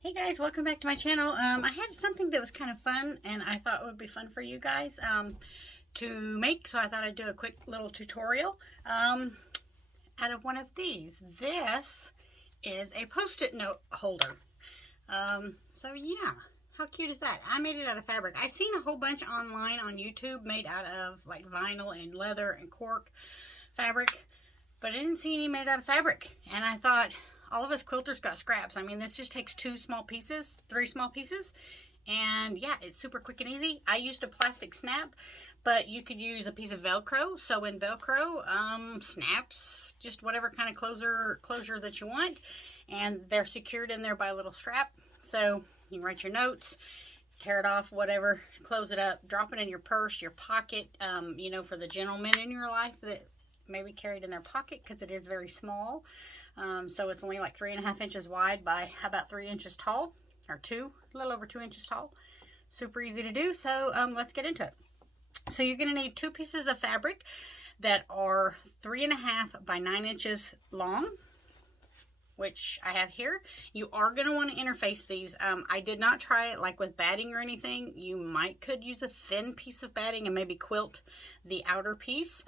Hey guys, welcome back to my channel. I had something that was kind of fun and I thought it would be fun for you guys to make, so I thought I'd do a quick little tutorial out of one of these. This is a post-it note holder. So yeah, how cute is that? I made it out of fabric. I've seen a whole bunch online on YouTube made out of like vinyl and leather and cork fabric, but I didn't see any made out of fabric, and I thought, all of us quilters got scraps. I mean, this just takes three small pieces, and yeah, it's super quick and easy. I used a plastic snap, but you could use a piece of Velcro, sew in Velcro, snaps, just whatever kind of closure that you want, and they're secured in there by a little strap, so you can write your notes, tear it off, whatever, close it up, drop it in your purse, your pocket, you know, for the gentlemen in your life that maybe carry it in their pocket, because it is very small. So it's only like 3.5 inches wide by about 3 inches tall, or a little over 2 inches tall. Super easy to do. So let's get into it. So you're going to need 2 pieces of fabric that are 3.5 by 9 inches long, which I have here. You are going to want to interface these. I did not try it like with batting or anything. You could use a thin piece of batting and maybe quilt the outer piece.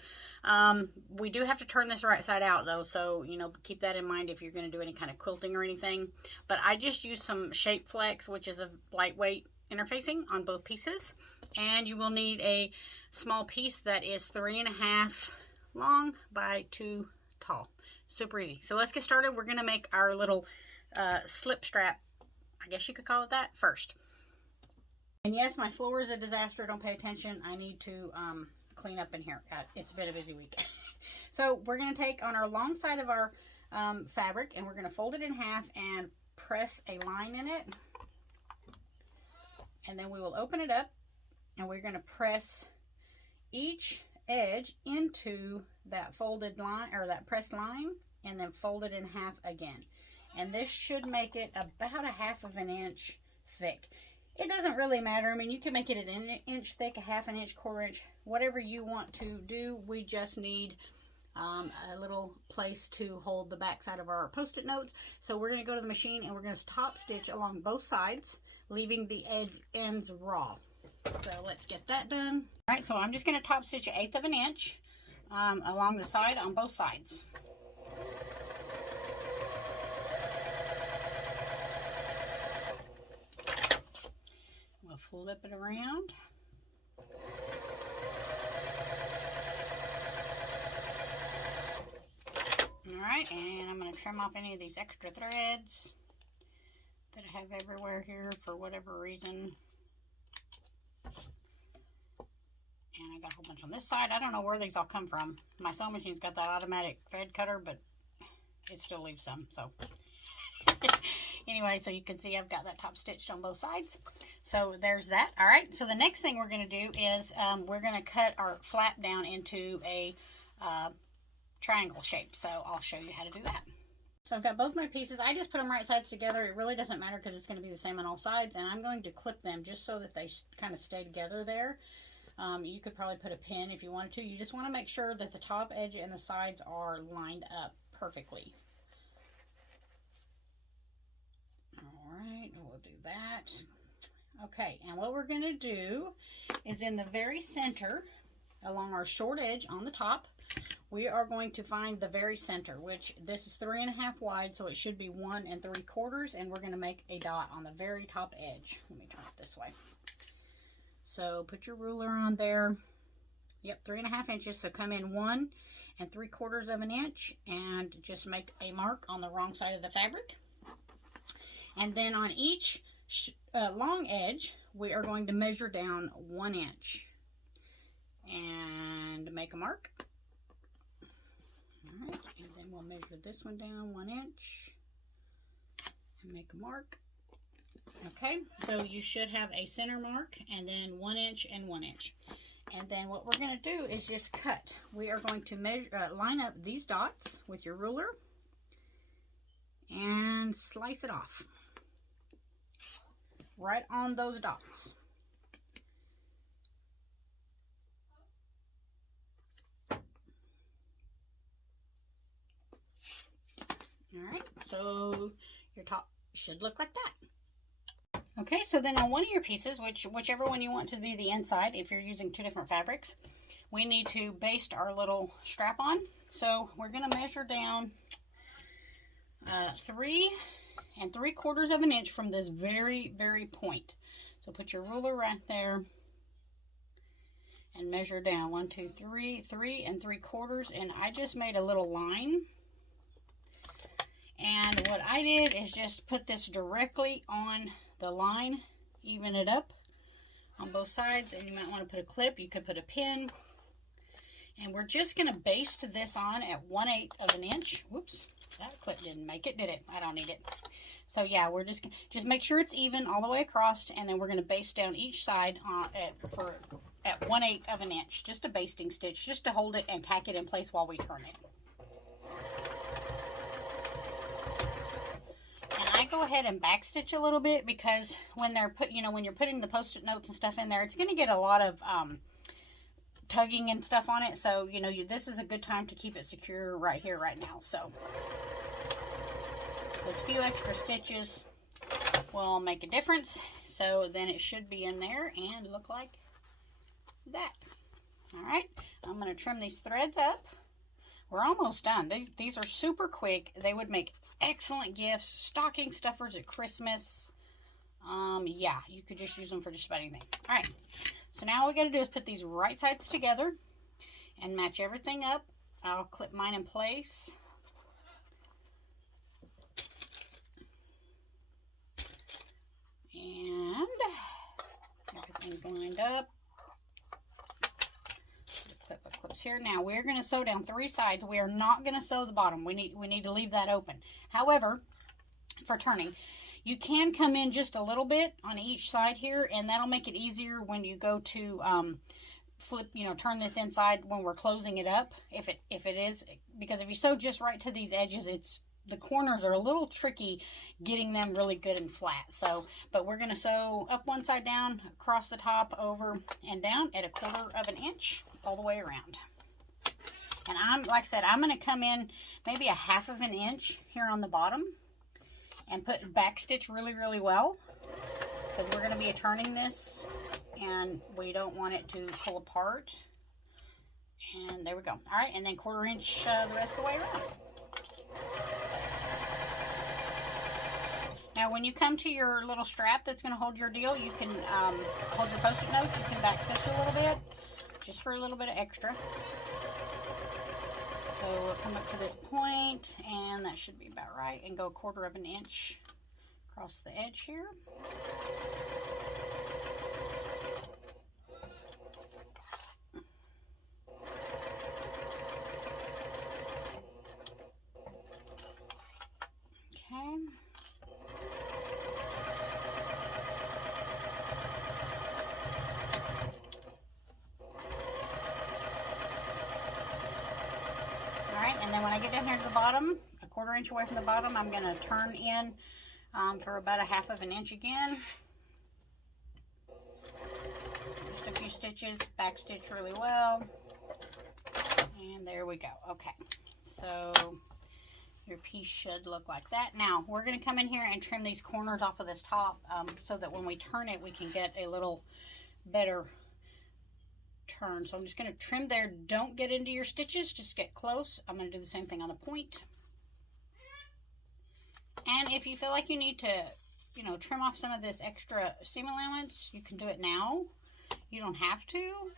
We do have to turn this right side out though, so you know, keep that in mind if you're going to do any kind of quilting or anything. But I just used some Shape Flex, which is a lightweight interfacing on both pieces, and you will need a small piece that is 3.5 long by 2 tall. Super easy. So let's get started. We're going to make our little slip strap, I guess you could call it that, first. And yes, my floor is a disaster. Don't pay attention. I need to clean up in here. It's been a busy week. So we're going to take on our long side of our fabric, and we're going to fold it in half and press a line in it. And then we will open it up, and we're going to press each edge into that folded line, or that pressed line, and then fold it in half again. And this should make it about 1/2 inch thick. It doesn't really matter. I mean, you can make it an inch thick, 1/2 inch, 1/4 inch, whatever you want to do. We just need a little place to hold the back side of our post-it notes. So we're going to go to the machine and we're going to top stitch along both sides, leaving the ends raw. So let's get that done. All right, so I'm just going to top stitch 1/8 inch along the side on both sides. We'll flip it around. All right, and I'm going to trim off any of these extra threads that I have everywhere here for whatever reason. And I got a whole bunch on this side. I don't know where these all come from. My sewing machine's got that automatic thread cutter, but it still leaves some, so. Anyway, so you can see I've got that top stitched on both sides. So there's that. All right, so the next thing we're going to do is we're going to cut our flap down into a triangle shape. So I'll show you how to do that. So I've got both my pieces. I just put them right sides together. It really doesn't matter because it's going to be the same on all sides. And I'm going to clip them just so that they kind of stay together there. You could probably put a pin if you wanted to. You just want to make sure that the top edge and the sides are lined up perfectly. All right, we'll do that. Okay, and what we're going to do is in the very center, along our short edge on the top, we are going to find the very center, which this is 3.5 wide, so it should be 1 3/4, and we're going to make a dot on the very top edge. Let me turn it this way. So put your ruler on there. Yep, 3.5 inches. So come in 1 3/4 inch and just make a mark on the wrong side of the fabric. And then on each long edge, we are going to measure down 1 inch and make a mark. All right, and then we'll measure this one down 1 inch and make a mark. Okay, so you should have a center mark, and then 1 inch and 1 inch. And then what we're going to do is just cut. We are going to measure, line up these dots with your ruler and slice it off right on those dots. All right, so your top should look like that. Okay, so then on one of your pieces, whichever one you want to be the inside, if you're using two different fabrics, we need to baste our little strap on. So we're going to measure down 3 3/4 of an inch from this very, very point. So put your ruler right there and measure down 1, 2, 3, 3 3/4. And I just made a little line. And what I did is just put this directly on the line, even it up on both sides. And you might want to put a clip, you could put a pin. And we're just going to baste this on at 1/8 of an inch. Whoops, that clip didn't make it, did it? I don't need it. So yeah, we're just make sure it's even all the way across, and then we're going to baste down each side at 1/8 of an inch. Just a basting stitch, just to hold it and tack it in place while we turn it. I go ahead and backstitch a little bit because when they're when you're putting the Post-it notes and stuff in there, it's going to get a lot of tugging and stuff on it. So this is a good time to keep it secure right here, right now. So those few extra stitches will make a difference. So then it should be in there and look like that. All right, I'm going to trim these threads up. We're almost done. These are super quick. They would make excellent gifts, stocking stuffers at Christmas. Yeah, you could just use them for just about anything. All right, so now all we got to do is put these right sides together and match everything up. I'll clip mine in place. And everything's lined up. Clips here. Now we're going to sew down 3 sides. We are not going to sew the bottom. We need to leave that open. However, for turning, you can come in just a little bit on each side here, and that'll make it easier when you go to flip, turn this inside when we're closing it up. If it is, because if you sew just right to these edges, the corners are a little tricky getting them really good and flat. So, but we're going to sew up one side down, across the top, over and down at 1/4 of an inch all the way around. And like I said, I'm going to come in maybe 1/2 of an inch here on the bottom and back stitch really, really well, because we're going to be turning this and we don't want it to pull apart. And there we go. All right, and then 1/4 inch the rest of the way around. Now, when you come to your little strap that's going to hold your deal, you can hold your Post-it notes. You can back stitch a little bit, just for a little bit of extra. So we'll come up to this point, and that should be about right, and go 1/4 of an inch across the edge here. Okay. And then when I get down here to the bottom, 1/4 inch away from the bottom, I'm going to turn in for about 1/2 of an inch again. Just a few stitches, back stitch really well. And there we go. Okay, so your piece should look like that. Now, we're going to come in here and trim these corners off of this top so that when we turn it, we can get a little better turn. So I'm just going to trim there. Don't get into your stitches, just get close. I'm going to do the same thing on the point. And if you feel like you need to, trim off some of this extra seam allowance, you can do it now. You don't have to.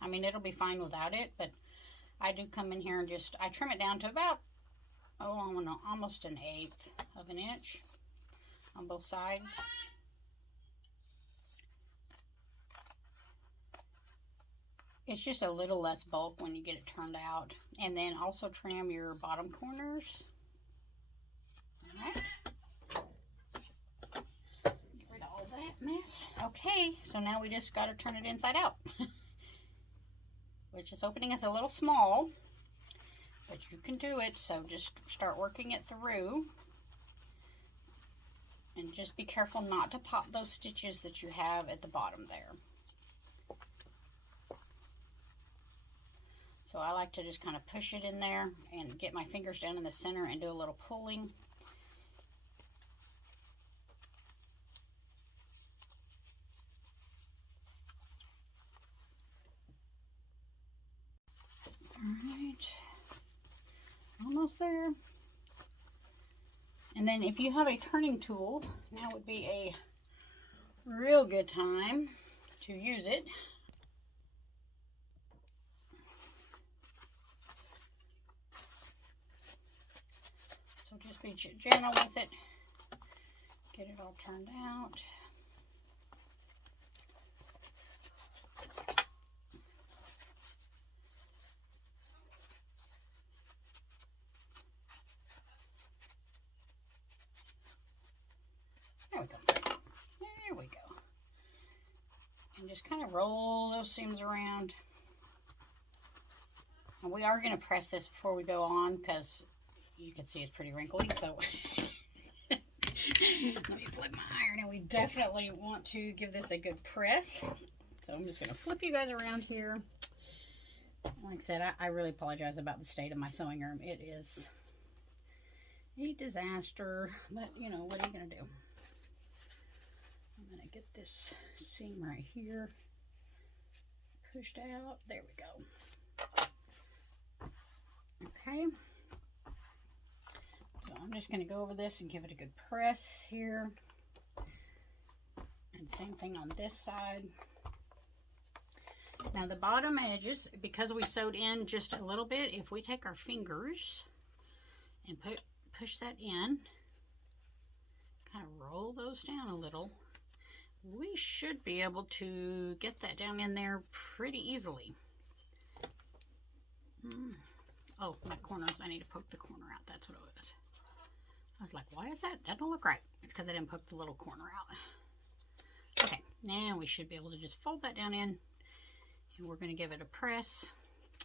I mean, it'll be fine without it, but I do come in here and I trim it down to about, almost 1/8 of an inch on both sides. It's just a little less bulk when you get it turned out. And then also trim your bottom corners. All right. Get rid of all that mess. Okay, so now we just got to turn it inside out. Which this opening is a little small, but you can do it. So just start working it through. And just be careful not to pop those stitches that you have at the bottom there. So I like to just kind of push it in there and get my fingers down in the center and do a little pulling. Alright. Almost there. And then if you have a turning tool, now would be a real good time to use it. So just be gentle with it. Get it all turned out. There we go. There we go. And just kind of roll those seams around. And we are going to press this before we go on because you can see it's pretty wrinkly. So let me flip my iron, and we definitely want to give this a good press. So I'm just going to flip you guys around here. Like I said, I really apologize about the state of my sewing room. It is a disaster, but you know, what are you going to do? I'm going to get this seam right here pushed out. There we go. Okay. So I'm just going to go over this and give it a good press here. And same thing on this side. Now the bottom edges, because we sewed in just a little bit, if we take our fingers and push that in, kind of roll those down a little, we should be able to get that down in there pretty easily. Oh, my corners, I need to poke the corner out. That's what it was. I was like, why is that? That don't look right. It's because I didn't poke the little corner out. Okay, now we should be able to just fold that down in, and we're going to give it a press,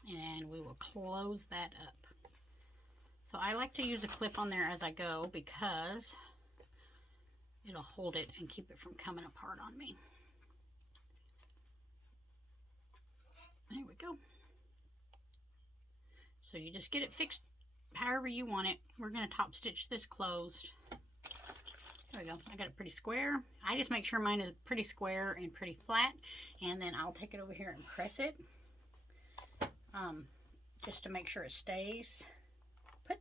and we will close that up. So I like to use a clip on there as I go because it'll hold it and keep it from coming apart on me. There we go. So you just get it fixed however you want it. We're going to top stitch this closed. There we go. I got it pretty square. I just make sure mine is pretty square and pretty flat, and then I'll take it over here and press it just to make sure it stays put.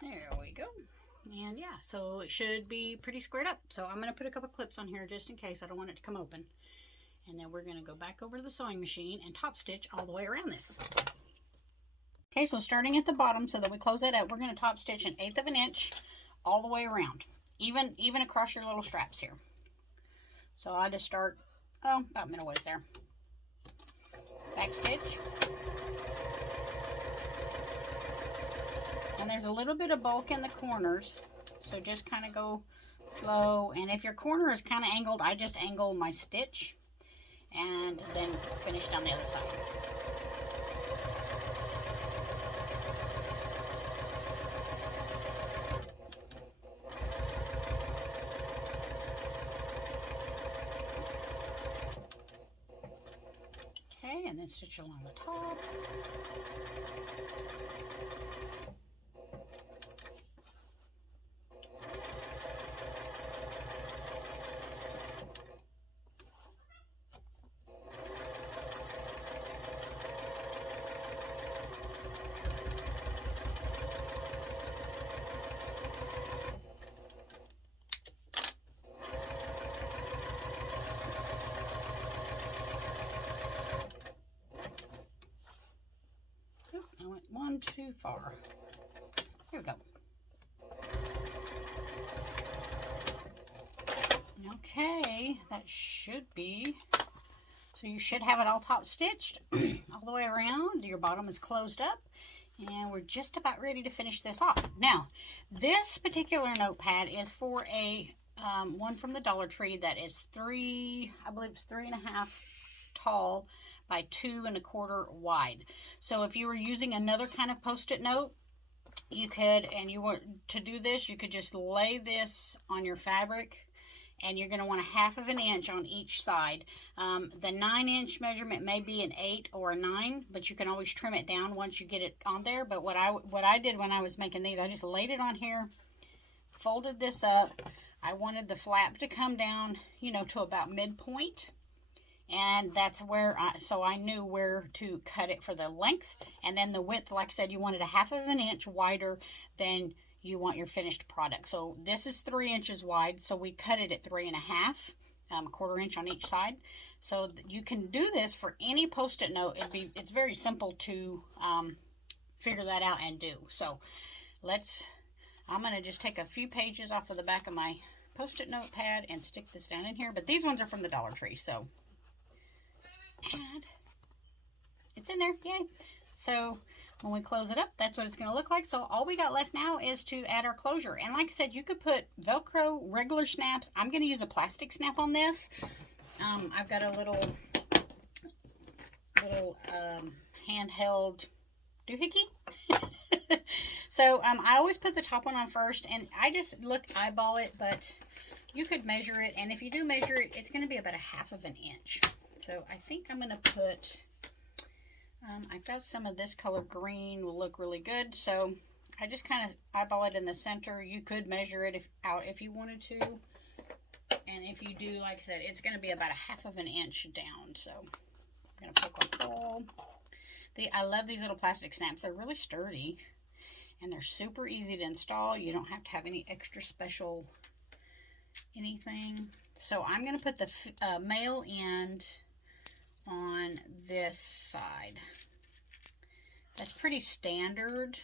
There we go. And yeah, so it should be pretty squared up. So I'm going to put a couple clips on here just in case. I don't want it to come open. And then we're going to go back over to the sewing machine and top stitch all the way around this. Okay, so starting at the bottom so that we close that up, we're going to top stitch 1/8 of an inch all the way around, even across your little straps here. So I just start, about middle ways there. Back stitch. And there's a little bit of bulk in the corners, so just kind of go slow. And if your corner is kind of angled, I just angle my stitch and then finish down the other side. Okay, and then stitch along the top. I went one too far. Here we go. Okay, that should be, so you should have it all top stitched all the way around. Your bottom is closed up, and we're just about ready to finish this off. Now, this particular notepad is for a one from the Dollar Tree that is I believe it's 3.5 tall by 2 1/4 wide. So if you were using another kind of Post-it note, you could, and you want to do this, you could just lay this on your fabric, and you're going to want 1/2 inch on each side. The 9-inch measurement may be an 8 or a 9, but you can always trim it down once you get it on there. But what I did when I was making these, I just laid it on here, folded this up. I wanted the flap to come down, you know, to about midpoint. And that's where so I knew where to cut it for the length. And then the width, like I said, you wanted a 1/2 inch wider than you want your finished product. So this is 3 inches wide, so we cut it at 3 1/2, 1/4 inch on each side. So you can do this for any Post-it note. It's very simple to figure that out and do. So I'm going to just take a few pages off of the back of my Post-it note pad and stick this down in here. But these ones are from the Dollar Tree, so and it's in there, yay. So when we close it up, that's what it's going to look like. So all we got left now is to add our closure. And like I said, you could put Velcro, regular snaps. I'm going to use a plastic snap on this. I've got a little handheld doohickey. So I always put the top one on first, and I just eyeball it, but you could measure it. And if you do measure it, it's going to be about a 1/2 inch. So I think I'm going to put, I've got some of this color green, will look really good. So I just kind of eyeball it in the center. You could measure it out if you wanted to. And if you do, like I said, it's going to be about a 1/2 inch down. So I'm going to poke a hole. I love these little plastic snaps. They're really sturdy. And they're super easy to install. You don't have to have any extra special anything. So I'm going to put the male end on this side. That's pretty standard,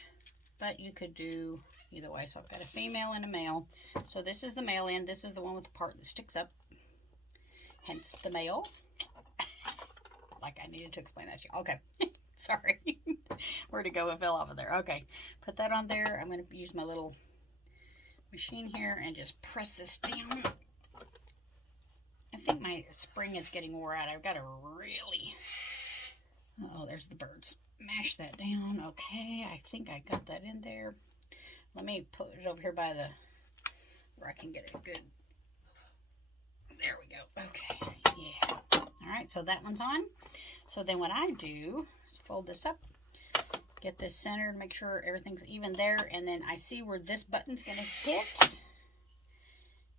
but you could do either way. So I've got a female and a male. So this is the male end. This is the one with the part that sticks up, hence the male. Like I needed to explain that to you. Okay. Sorry. Where'd it go? It fell off of there. Okay. Put that on there. I'm going to use my little machine here and just press this down. I think my spring is getting wore out. I've got to really, oh, there's the birds. Mash that down. Okay, I think I got that in there. Let me put it over here by where I can get it good. There we go. Okay, yeah. All right, so that one's on. So then what I do is fold this up, get this centered, make sure everything's even there, and then I see where this button's going to hit.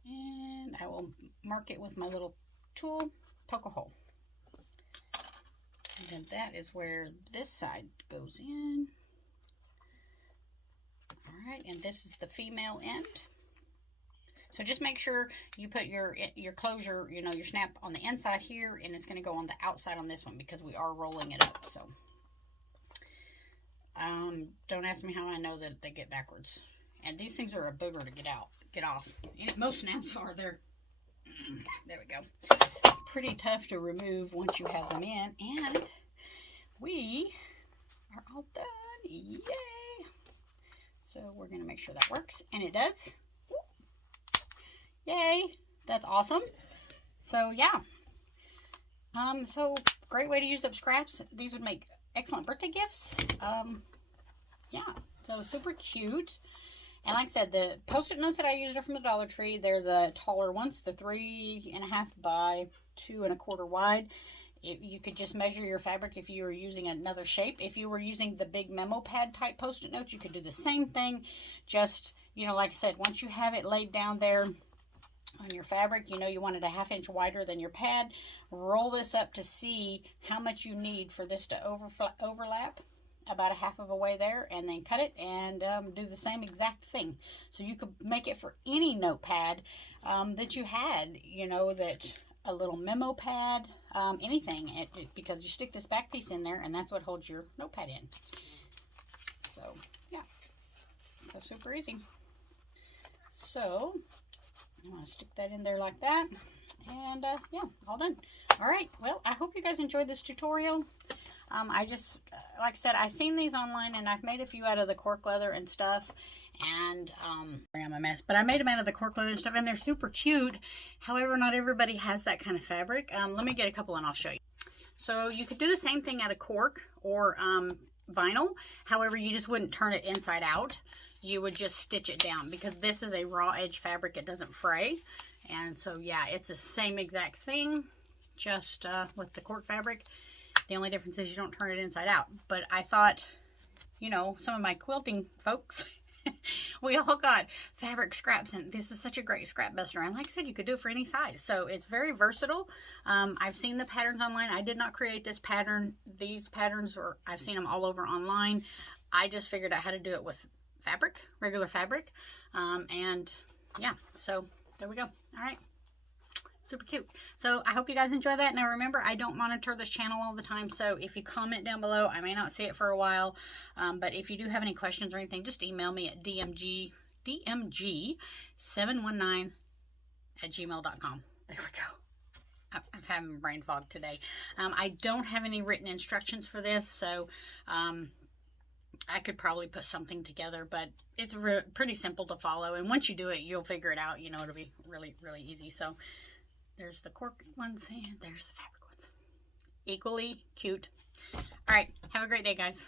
And I will mark it with my little tool, poke a hole. And then that is where this side goes in. All right, and this is the female end. So just make sure you put your closure, your snap on the inside here, and it's going to go on the outside on this one because we are rolling it up. So don't ask me how I know that they get backwards. And these things are a booger to get off. Most snaps are. There we go. Pretty tough to remove once you have them in. And we are all done. Yay! So we're going to make sure that works. And it does. Yay! That's awesome. So yeah. So great way to use up scraps. These would make excellent birthday gifts. Yeah. So super cute. And like I said, the Post-it notes that I used are from the Dollar Tree. They're the taller ones, the 3 1/2 by 2 1/4 wide. You could just measure your fabric if you were using another shape. If you were using the big memo pad type Post-it notes, you could do the same thing. Just, like I said, once you have it laid down there on your fabric, you want it a 1/2 inch wider than your pad. Roll this up to see how much you need for this to overlap. About a 1/2 of a way there, and then cut it and do the same exact thing. So you could make it for any notepad that you had, that a little memo pad, anything, because you stick this back piece in there, and that's what holds your notepad in. So yeah, so super easy. So I'm going to stick that in there like that, and yeah, all done. All right, well, I hope you guys enjoyed this tutorial. I just, like I said, I've seen these online, and I've made a few out of the cork leather and stuff, and I'm a mess, but I made them out of the cork leather and stuff, and they're super cute. However, not everybody has that kind of fabric. Let me get a couple and I'll show you. So you could do the same thing out of cork or vinyl. However, you just wouldn't turn it inside out. You would just stitch it down, because this is a raw edge fabric. It doesn't fray. And so yeah, it's the same exact thing, just with the cork fabric. The only difference is you don't turn it inside out. But I thought, some of my quilting folks We all got fabric scraps, and this is such a great scrap buster. And like I said, you could do it for any size, so it's very versatile. I've seen the patterns online. I did not create this pattern. These patterns are, I've seen them all over online. I just figured out how to do it with fabric, regular fabric, and yeah, so there we go. All right, super cute. So I hope you guys enjoy that. Now remember, I don't monitor this channel all the time, so if you comment down below, I may not see it for a while, but if you do have any questions or anything, just email me at dmg719@gmail.com. There we go. I'm having brain fog today. I don't have any written instructions for this, so I could probably put something together, but it's pretty simple to follow, and once you do it, you'll figure it out. You know, it'll be really, really easy. So there's the cork ones, and there's the fabric ones. Equally cute. All right, have a great day, guys.